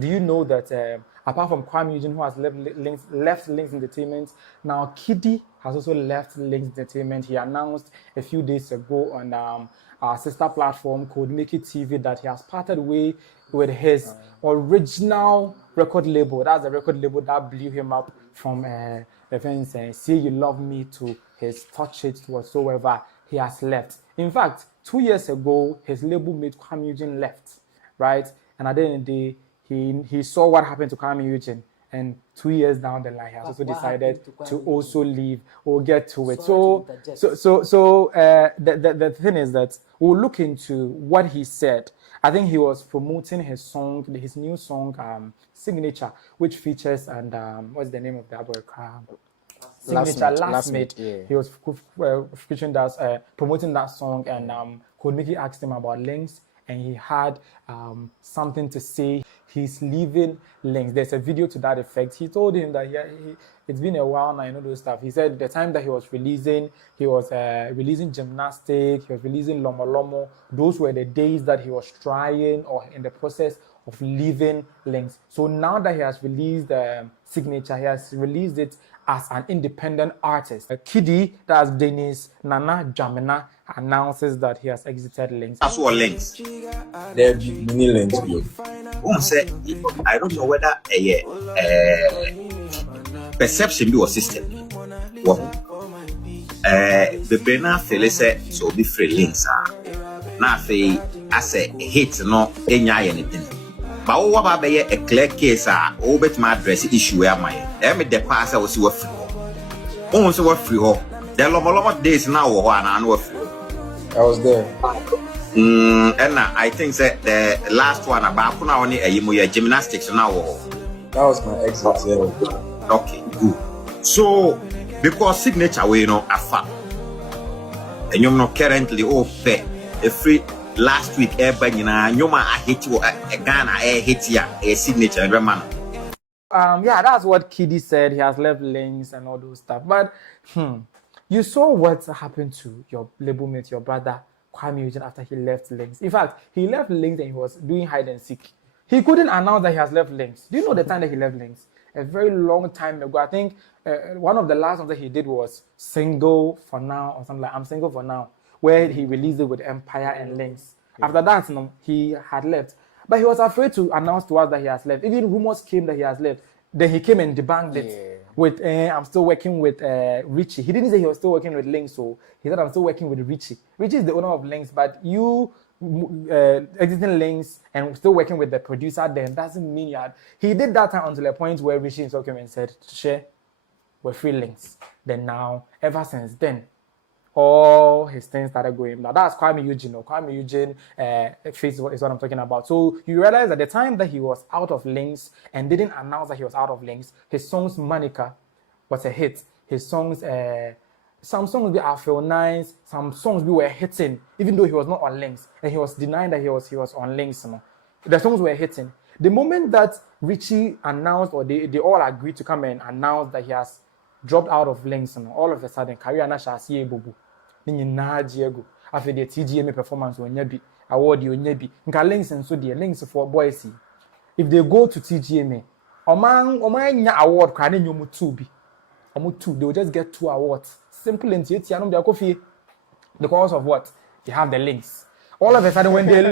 do you know that apart from Kuami Eugene, who has left Lynx Entertainment, now KiDi has also left Lynx Entertainment. He announced a few days ago on our sister platform called Make It TV that he has parted way with his original record label. That's the record label that blew him up from the fans Say You Love Me to his Touch It whatsoever. He has left. In fact, 2 years ago, his label mate Kuami Eugene left, right? And at the end of the day, he saw what happened to Kuami Eugene. And 2 years down the line, he has also decided to also leave. We'll get to it. So the thing is that we'll look into what he said. I think he was promoting his song, his new song, Signature, which features and what's the name of the album? Signature Last Mate. Yeah. He was featuring that, promoting that song, and Kodmiki asked him about Lynx, and he had something to say. He's leaving Lynx. There's a video to that effect. He told him that it's been a while now, you know, those stuff. He said the time that he was releasing Gymnastic, he was releasing Lomo Lomo. Those were the days that he was trying or in the process of leaving Lynx. So now that he has released Signature, he has released it as an independent artist. KiDi, that's Dennis Nana Jamina, announces that he has exited Lynx. That's what Lynx. There be many Lynx. I don't know whether perception be or system. The Bena Felice so be free Lynx. Now, I say hate no anything. But what about a clear case? Oh, bet my address issue where my the pass I was free. Also, what free ho. There are a lot of days now, one and what free. I was there. And I think that the last one about only a gymnastics now. That was my exit. Yeah. Okay, good. So, because Signature, we know a fact, and you're not currently pay a free. Last week, Nyoma I hate you a Ghana hate ya a Signature man. Yeah, that's what KiDi said. He has left Lynx and all those stuff. But you saw what happened to your label mate, your brother Kuami Eugene, after he left Lynx. In fact, he left Lynx and he was doing hide and seek. He couldn't announce that he has left Lynx. Do you know the time that he left Lynx? A very long time ago. I think one of the last ones that he did was Single for Now or something like I'm Single for Now, where he released it with Empire and Lynx. After that, he had left. But he was afraid to announce to us that he has left. Even rumors came that he has left. Then he came and debunked it with, I'm still working with Richie. He didn't say he was still working with Lynx, so he said, I'm still working with Richie. Richie is the owner of Lynx, but you exiting Lynx and still working with the producer then doesn't mean you had. He did that time until a point where Richie himself came and said, Share, we're free Lynx. Then now, ever since then, all his things started going. Now that's Kuami Eugene. Kuami Eugene face is what I'm talking about. So you realize at the time that he was out of Lynx and didn't announce that he was out of Lynx, his songs Monica was a hit. His songs, some songs were feel nice, some songs we were hitting, even though he was not on Lynx, and he was denying that he was on Lynx. The songs were hitting. The moment that Richie announced, or they all agreed to come and announce that he has dropped out of Lynx, all of a sudden, career na shasi bubu. Ni na Diego. After the TGMA performance on Yabi, award you Yabi. Nka Lynx and so the Lynx for boys. If they go to TGMA, Oman award crying you mutubi. Omutu, they will just get 2 awards. Simple and yet yanum their coffee. Because of what? They have the Lynx. All of a sudden when they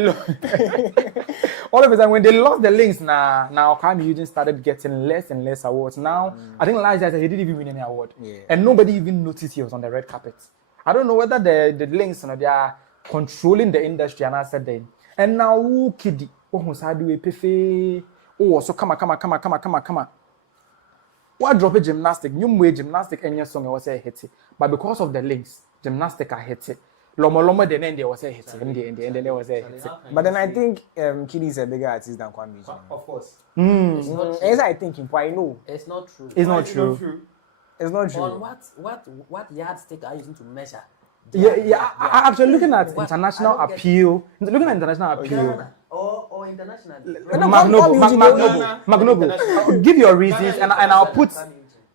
lost the Lynx, now Kuami Eugene started getting less and less awards. Now I think last year he didn't even win any award, and nobody even noticed he was on the red carpet. I don't know whether the Lynx, they are controlling the industry, and I said then. And now KiDi, so come. What drop a gymnastic? New way gymnastic and your song was a hit, but because of the Lynx, gymnastic I hit it. Lomo then there was a hit, and then there was a hit. But then I think KiDi is a bigger artist than Kuami Eugene. Of course. As I think, I know It's not true. It's not true. It's not true. On what yardstick are you using to measure? Yeah. Actually, looking at international appeal. Looking at international appeal. Or international. Magnobu, give your reasons, and I'll put.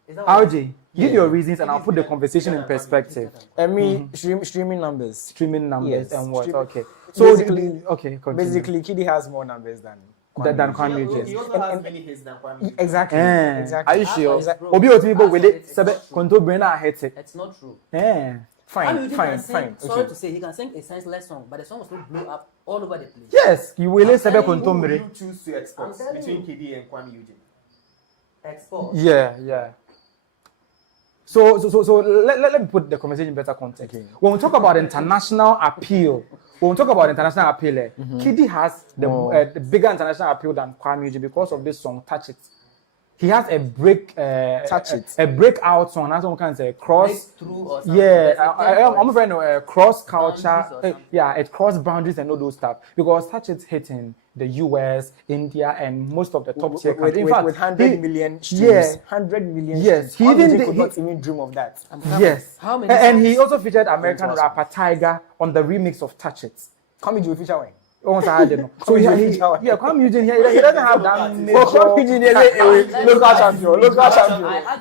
RJ, give your reasons, and I'll put the conversation in perspective. I mean, streaming numbers. Streaming numbers Yes, and what? streaming. Okay. So Basically, continue. KiDi has more numbers than than Kuami He Eugene. also has many hits than Kuami Eugene. Exactly. Are Exactly. you sure? Exactly. Obi otimi bo wele It's sebe not true. konto brainer hit it. It's not true. Fine, Kuami Eugene fine, can sing, fine. sorry Okay. to say, he can sing a senseless song, but the song will still blow up all over the place. Yes, you wele sebe telling you, konto Who would mbre. you choose to export I'm telling between you. KiDi and Kuami Eugene? Export. Yeah. So let me put the conversation in better context. Okay. When we talk about international appeal, KiDi has the bigger international appeal than Kuami Eugene because of this song "Touch It." He has a a breakout song. That's one kind of say cross. Breakthrough or something. I'm afraid no cross culture. Boundaries or something. It cross boundaries and all those stuff because Touch It hit in the US, India, and most of the top tier countries. In fact, with 100 million streams. Yeah. 100 million Yes, streams. he even Could not even dream of that. Yes. How many And songs? he also featured American Awesome. rapper Tiger on the remix of Touch It. Kuami Eugene feature when? Once I had it. So Kuami Eugene feature when? Kuami Eugene here, he doesn't have that major. Kuami Eugene is a local champion.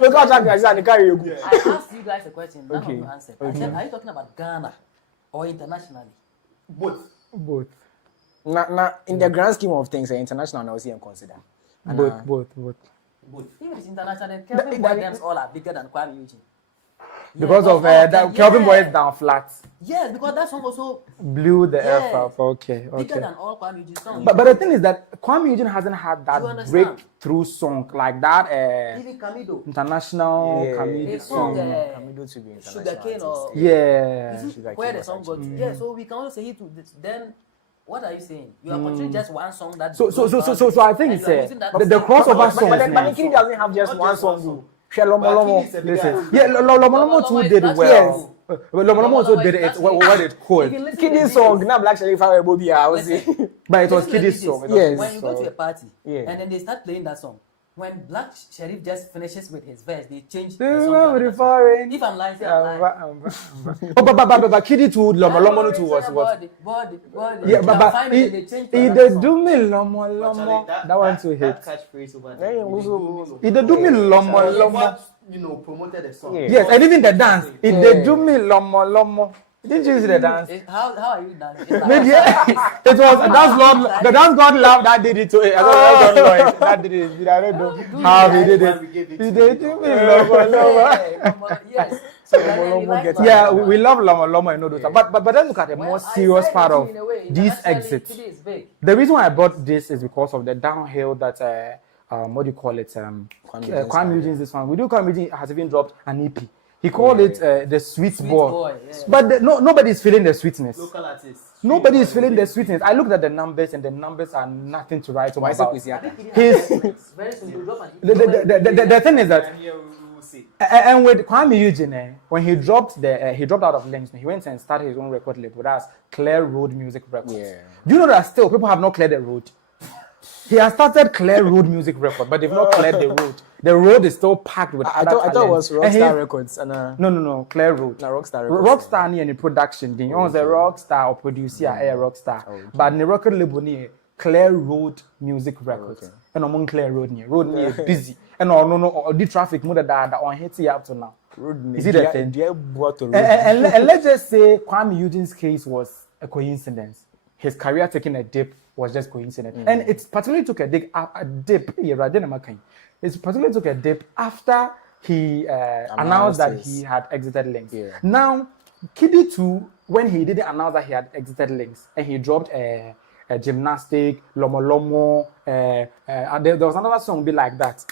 Local champion is an carry. I asked you guys a question, none Okay. of you answered. I said, are you talking about Ghana or internationally? Both. Now, in the grand scheme of things, international now see and consider. Both. If it's international, Kelvin Boy Dems all are bigger than Kuami Eugene. Because of that, Kelvin Boy is down flat. Yes, because that song also Blew the Yes. F up. Okay. bigger than all Kuami Eugene songs. But the thing is that Kuami Eugene hasn't had You that understand? breakthrough song like that Even Kamido, international comedic his song, song. Kamido to be international Sugarcane or artist. Yeah. is it Sugarcane where the was song got to? Yeah, so we can also say it to this. Then what are you saying? You are considering just one song that. So I think it's the crossover But songs. then man. KiDi doesn't have just one song. Though. Lomo KiDi is a big listen. artist. Yeah, Lomo too did it well. But Lomo also did it what it could. KiDi song, now Black Shelly Fire Bobby, I would say. But it was Listen to KiDi's this. song. Yes. When you go to a party Yeah. and then they start playing that song, when Black Sheriff just finishes with his verse, they change Do the you song. remember to the another song. foreign? If I'm lying, say I'm lying. But KiDi too, Lomo too was. Body. Yeah, but Finally, he they changed he to did another do song. me Lomo. That one too hit. That catchphrase over there. He did do me Lomo. What, promoted the song. Yeah. Yes, and even the dance. He did do me Lomo. Did you see the dance? How are you dancing? It's like- Maybe it was the dance God love that did it to it. I don't know that did it. I don't know how he did it. He did do me Lomo. Yes. So then you Lomo like gets that. Yeah, we love Lomo and all those stuff. But let's look at the more serious part of these exits. KiDi is big. The reason why I brought this is because of the downhill that what do you call it? Kuami Eugene's this one. We do Kuami Eugene has even dropped an EP. He called it the Sweet Boy. Boy, yeah. But nobody's feeling the sweetness. Local artists. Nobody is feeling the sweetness. I looked at the numbers and the numbers are nothing to write home Why is it about. with Yaka? His Very soon you drop an the thing is that And here we will see. and with Kuami Eugene, when he dropped out of Lynx, he went and started his own record label. That's Clear Road Music Records. Yeah. Do you know that still people have not cleared the road? He has started Clear Road Music Record, but they've not cleared the road. The road is still packed with I other thought it was talents. And Rockstar he- Records and No, Clear Road. Rockstar Records. Rockstar ni any production thing. On the Rockstar or producer air Rockstar. But the record label ni Clear Road Music Records. And among Clear Road ni is busy. And no the traffic more that on hit you up to now. Road. Is it a thing? Road. And let's just say Kuami Eugene's case was a coincidence. His career taking a dip was just coincidence. And it particularly took a dip. It particularly took a dip after he announced that this. he had exited Lynx. Yeah. Now, KiDi too, when he didn't announce that he had exited Lynx, and he dropped a gymnastic, Lomo, there was another song be like that.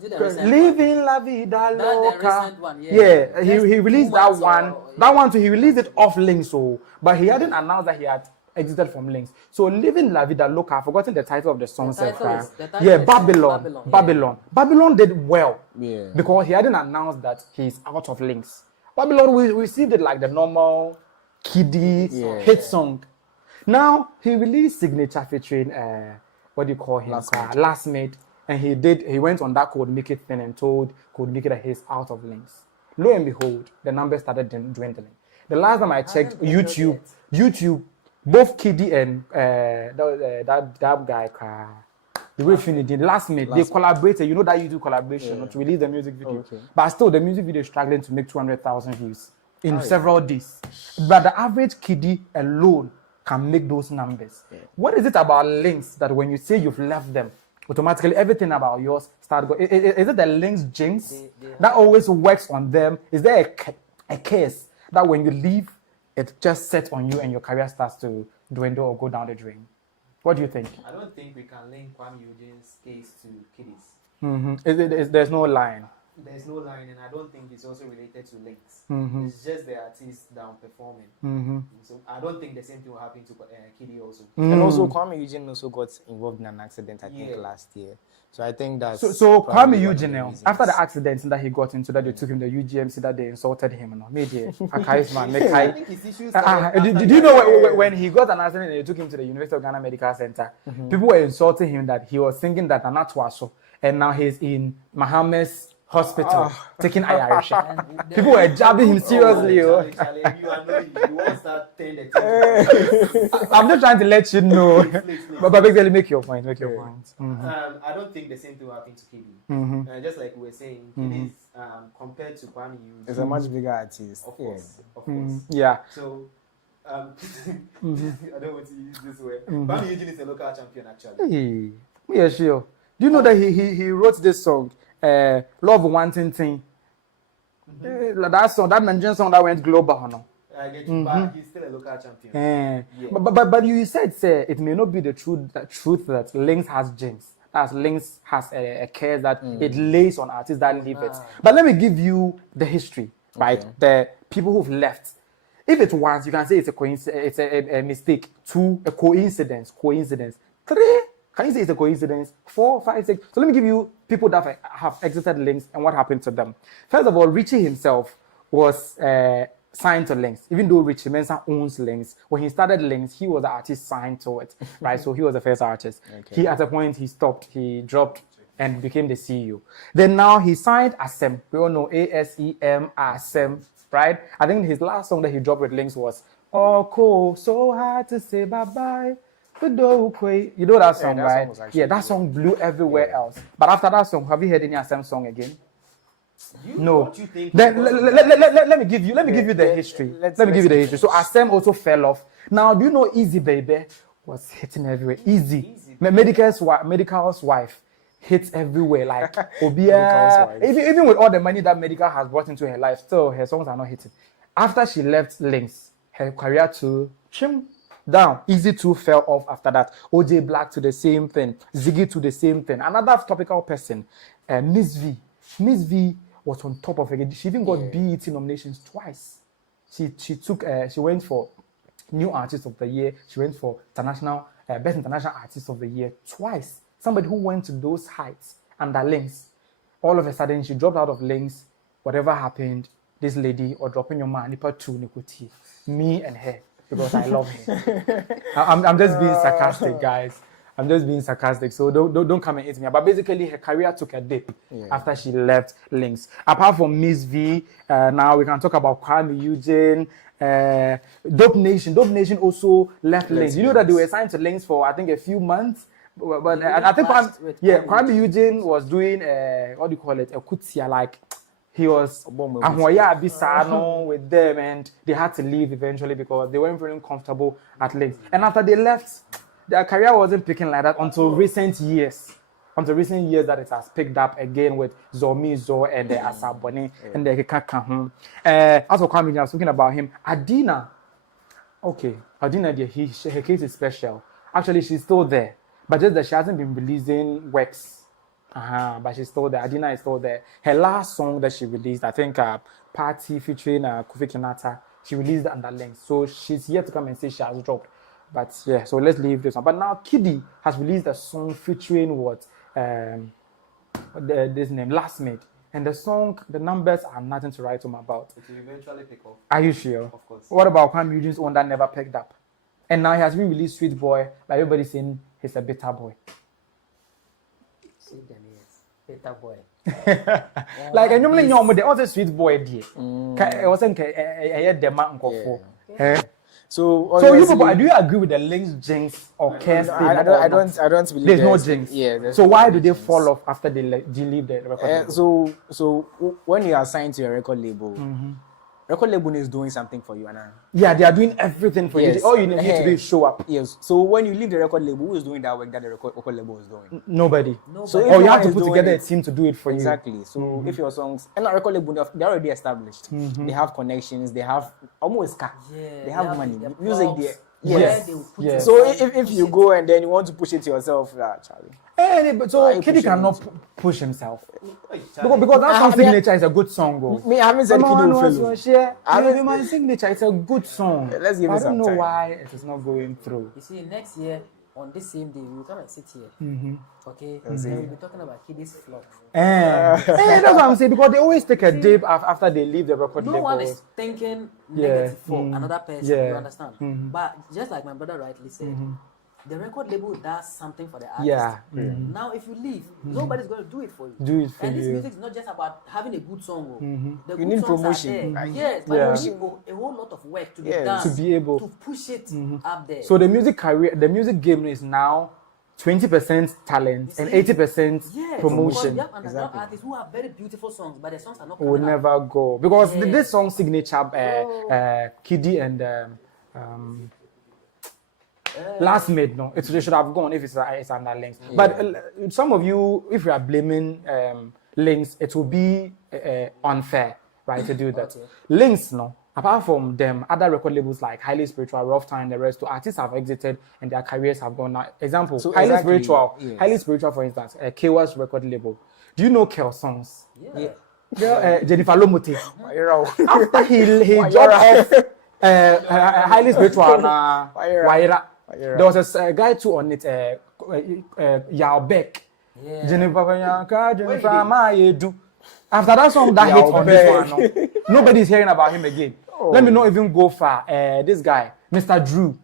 Is it the recent Living La Vida That's the Loca. recent one, yeah. Yeah, he Just released 2 that months one. or- That one too, he released it off Lynx, but he hadn't announced that he had exited from Lynx. So Living La Vida Loca, I've forgotten the title of the song. The title Sefra. is- the title Yeah, is Babylon. Babylon, yeah. Babylon did well. Yeah. Because he hadn't announced that he's out of Lynx. Babylon, we received it like the normal KiDi hit song. Now he released Signature featuring what do you call him? Last Mate. And he went on that Code Make It thing and told Code Make It that he's out of Lynx. Lo and behold, the numbers started dwindling. The last time I checked YouTube, both KiDi and that guy, the way Finidi, Last Mate, they collaborated. You know that YouTube collaboration to release the music video. Okay. But still, the music video is struggling to make 200,000 views in several days. But the average KiDi alone can make those numbers. What is it about Lynx that when you say you've left them, automatically everything about yours start going? Is it the Lynx Jinx that always works on them? Is there a case that when you leave, it just sets on you and your career starts to dwindle or go down the drain? What do you think? I don't think we can link Kuami Eugene's case to KiDi's. There's no line. There's no line, and I don't think it's also related to Lynx. Mm-hmm. It's just the artist down performing. Mm-hmm. So I don't think the same thing will happen to KiDi also. And also, Kuami Eugene also got involved in an accident, I think, Yeah. last year. So I think that's... So probably Kuami one of Eugene, the reasons. after the accident that he got into, that they took him to UGMC, that they insulted him, and media, I think his issues. did you know when he got an accident and they took him to the University of Ghana Medical Center, people were insulting him that he was thinking that Anatwaso, and now he's in Mohammed's hospital taking Irish. People were jabbing him seriously. Charlie, you are knowing, you won't start telling the I'm just trying to let you know. But basically, make your point. Make your point. I don't think the same thing will happen to KiDi. Just like we were saying, KiDi is compared to Kuami Eugene. It's a much bigger artist. Of course, of course. Yeah. So, I don't want to use this word. Kuami Eugene is a local champion, actually. Hey, yeah, sure. Do you know that he wrote this song, Love Wanting Thing? That song, that Nigerian song that went global, no? I get you, but he's still a local champion. But you said, say, it may not be the truth that Lynx has Jinx. As Lynx has a care that it lays on artists that leave it. But let me give you the history, right? The people who've left. If it's once, you can say it's a coincidence, it's a mistake. 2, a coincidence. 3, can you say it's a coincidence? 4, 5, 6. So let me give you people that have exited Lynx and what happened to them. First of all, Richie himself was signed to Lynx. Even though Richie Mensah owns Lynx, when he started Lynx, he was the artist signed to it, right? So he was the first artist. He, at a point, he stopped, he dropped and became the CEO. Then now he signed Asem. We all know ASEM, Asem, right? I think his last song that he dropped with Lynx was, "Oh, cool, so hard to say bye-bye. You know that song, that right? song was That song blew everywhere else. But after that song, have you heard any Asem song again? No. What you think? Then let me give you the history. Let me give you the history. So Asem also fell off. Now, do you know Eazzy Baby was hitting everywhere? Eazzy. Medical's wife hits everywhere. Like Obia. Even with all the money that Medical has brought into her life, still her songs are not hitting. After she left Lynx, her career to down. Eazzy too fell off after that. OJ Black to the same thing. Ziggy to the same thing. Another topical person, MzVee. MzVee was on top of it. She even got BET nominations twice. She went for New Artist of the Year. She went for international Best International Artist of the Year twice. Somebody who went to those heights under Lynx. All of a sudden, she dropped out of Lynx. Whatever happened, this lady or dropping your man, Nipa 2 Nikuti. Me and her. Because I love him. I'm just being sarcastic, guys. I'm just being sarcastic, so don't come and hit me. But basically, her career took a dip after she left Lynx. Apart from MzVee, now we can talk about Kuami Eugene, DopeNation. DopeNation also left Lynx. You know that they were signed to Lynx for, I think, a few months. But I think Kuami Eugene was doing, what do you call it, a kutia, like, he was with them, and they had to leave eventually because they weren't feeling comfortable at Lynx. And after they left, their career wasn't picking like that until recent years. Until recent years that it has picked up again with Zo and the Asabone and the Kekaka. As for Kuami, I was talking about him. Adina, her case is special. Actually, she's still there, but just that she hasn't been releasing works. But she's still there. Adina is still there. Her last song that she released, I think, Party featuring Kofi Kinata, she released it under Lynx. So she's yet to come and say she has dropped. But yeah, so let's leave this one. But now KiDi has released a song featuring this name, Last Made. And the song, the numbers are nothing to write home about. It will eventually pick up. Are you sure? Of course. What about Kuami Eugene's one that never picked up? And now he has been released Sweet Boy, like everybody's saying he's a bitter boy. Bitter boy. Like I normally know they also Sweet Boy dear. It wasn't the man for. So you people, do you agree with the Lynx Jinx or Kirsten? I don't believe there's no Jinx. Yeah. So why do they fall off after they leave the record label? So when you are signed to a record label, record label is doing something for you, and Yeah, they are doing everything for Yes. you. All you need to do is show up. yes. So when you leave the record label, who is doing that work that the record label is doing? Nobody. So if Or you no have one to is put doing together a it- team to do it for Exactly. So if your songs and a record label, they're already established. They have connections. They have almost car. Yeah, They have money. the Music props, there. where Yes. they will put Yes. it, So and if push you it. go and then you want to push it yourself, Charlie. But so Why you KiDi pushing cannot it? push himself. Hey, Because that I song mean- signature is a good song. Oh. Me, I haven't said Come KiDi on, will what's fail. your share? I haven't- Maybe my signature. It's a good song. Let's give I it don't some know time. why it is not going through. You see, next year on this same day, we will come and sit here. Okay, and we'll be talking about KiDi's flop. That's what I'm saying. Because they always take a dip after they leave the record No label. one is thinking Yeah. negative for another person. Yeah. You understand? But just like my brother rightly said, the record label does something for the artist. Yeah. Now, if you leave, nobody's going to do it for you. Do it for and this you. music is not just about having a good song. The You good need songs promotion. Are there. Right. Yes, but Yeah. you need a whole lot of work to be Yes. done To be able- to push it up there. So the music game is now 20% talent and 80% yes, promotion. because you have underground artists who have very beautiful songs, but their songs are not Will coming out. never go because Yeah. this song signature KiDi and Last Made no it should have gone if it's under Lynx. But some of you, if you are blaming Lynx, it will be unfair, right, to do that. Lynx no, apart from them, other record labels like Highly Spiritual, Rough Time, the rest, artists have exited and their careers have gone now. Example, So Highly exactly, Spiritual, yes. Highly Spiritual, for instance, Kewa's record label. Do you know Kel songs? Yeah. Girl, Jennifer Lomote. You're After he dropped off Highly Spiritual na Waira. There was a guy too on it, Yao Beck. Yeah. Jennifer Mayedu. After that song that hit on this one, no, nobody's hearing about him again. Let me not even go far. This guy, Mr. Drew.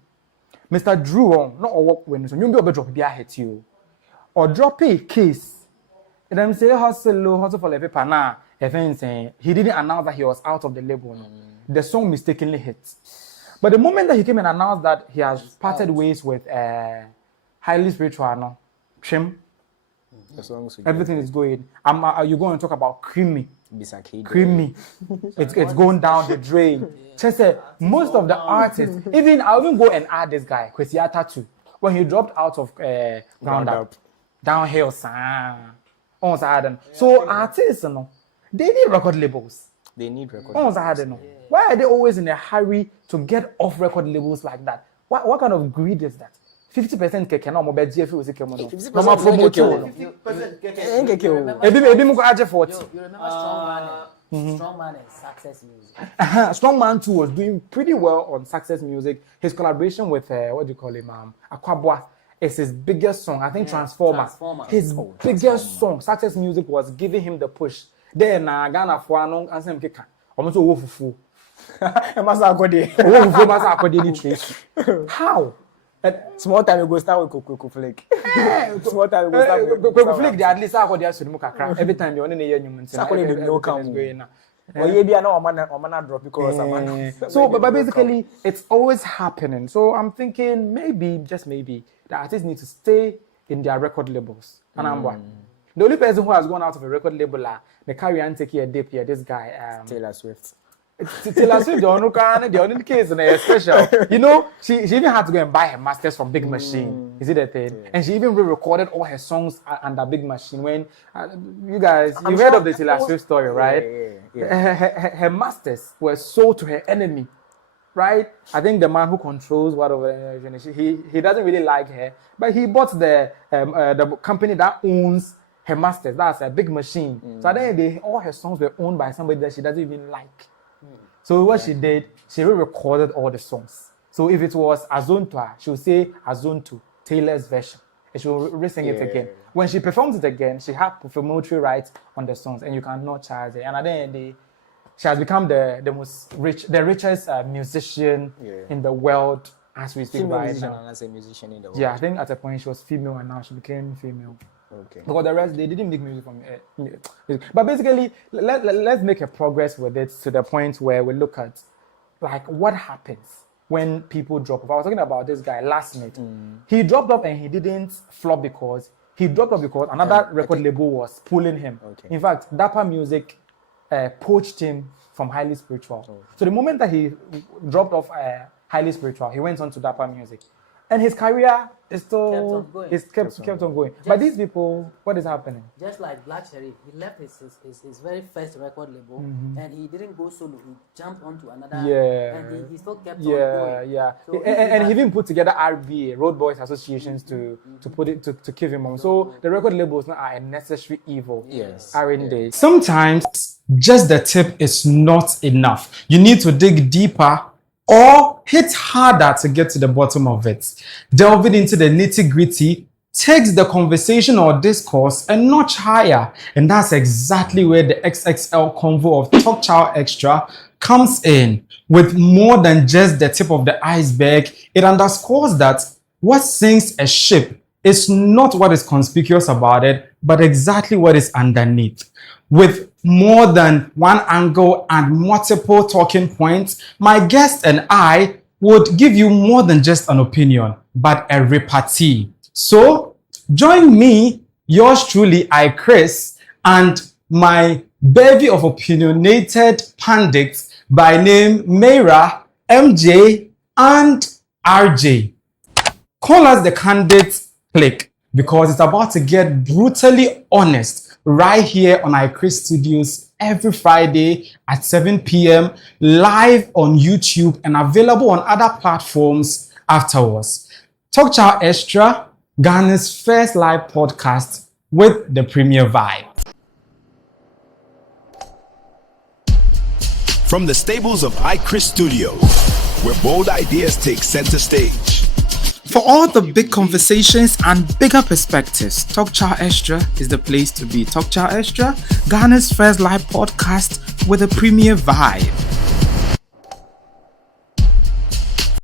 Mr. Drew, not all work when so you be drop be hit you. Or drop a case. And them say hustle for the paper now. Saying he didn't announce that he was out of the label. No. The song mistakenly hit. But the moment that he came and announced that he has parted ways with Highly Spiritual, no, Trim, The songs everything is going. You're going to talk about Creamy. Bisaki. Creamy. It's going down the drain. Just say most of the artists, I'll even go and add this guy, Kwesi Tattoo, when he dropped out of Ground Up, Downhill, on Saturday. So artists, no, they need record labels. They need record. On Saturday, no. Why are they always in a hurry to get off record labels like that? What kind of greed is that? 50% keke na omo be GF we say no. 50% No promote you. 50% keke. Ebi mu ko aje 40. You remember Strong Man and Success Music? Strong Man 2 was doing pretty well on Success Music. His collaboration with what do you call him? Akwabwa is his biggest song. I think Transformer. His biggest song. Success Music was giving him the push. Then Ghana for anong ansem keka. Almost wo fufu. I must have got it. Wo fufu must have got any trace. How? Small time we go start with Coco Flake. Small time we go start with Coco Flake. They at least have got their sunu kakra. Every time they only hear you. Sakole the no come. Well, yeah, be no man drop because so, but basically, it's always happening. So I'm thinking maybe, just maybe, the artists need to stay in their record labels. And I'm one. The only person who has gone out of a record label, the carry and take a dip here, this guy, Taylor Swift. Taylor Swift, the only case in a special. You know, she even had to go and buy her masters from Big Machine. Is it a thing? Yeah. And she even re-recorded all her songs under Big Machine. When you guys, you've heard of the Taylor Swift story, right? Yeah. Her masters were sold to her enemy, right? I think the man who controls whatever he doesn't really like her, but he bought the company that owns her masters. That's a Big Machine. So then all her songs were owned by somebody that she doesn't even like. So what she did, she re-recorded all the songs. So if it was Azonto, she would say Azonto, Taylor's version. And she will re-sing it again. When she performs it again, she had promotory rights on the songs, and you cannot charge it. And at the end of the day, she has become the richest musician in the world as we speak right now. Musician in the world. Yeah, I think at a point she was female, and now she became female. Okay. Because the rest, they didn't make music from it. But basically, let's make a progress with it to the point where we look at, like, what happens when people drop off. I was talking about this guy last night. He dropped off and he didn't flop because another record label was pulling him. Okay. In fact, Dapper Music poached him from highly spiritual. So the moment that he dropped off highly spiritual, he went on to Dapper Music. And his career is still kept on going. But these people, what is happening? Just like Black Sherif, he left his very first record label and he didn't go solo. He jumped onto another and he still kept on going. So and he even put together RBA, Road Boys Associations, to keep him on. So the record labels now are a necessary evil. Yes. Aren't they? Sometimes just the tip is not enough. You need to dig deeper or hit harder to get to the bottom of it. Delving into the nitty-gritty takes the conversation or discourse a notch higher, and that's exactly where the XXL convo of Talk Chaw Extra comes in. With more than just the tip of the iceberg, it underscores that what sinks a ship is not what is conspicuous about it, but exactly what is underneath. With more than one angle and multiple talking points, my guest and I would give you more than just an opinion, but a repartee. So, join me, yours truly, Chris, and my bevy of opinionated pundits by name Mayra, MJ, and RJ. Call us the Candid Click because it's about to get brutally honest right here on Chris Studios every Friday at 7 p.m. live on YouTube and available on other platforms afterwards. Talk Chaw Extra, Ghana's first live podcast with the premier vibe. From the stables of Chris Studios, where bold ideas take center stage. For all the big conversations and bigger perspectives, Talk Chaw Extra is the place to be. Talk Chaw Extra, Ghana's first live podcast with a premier vibe.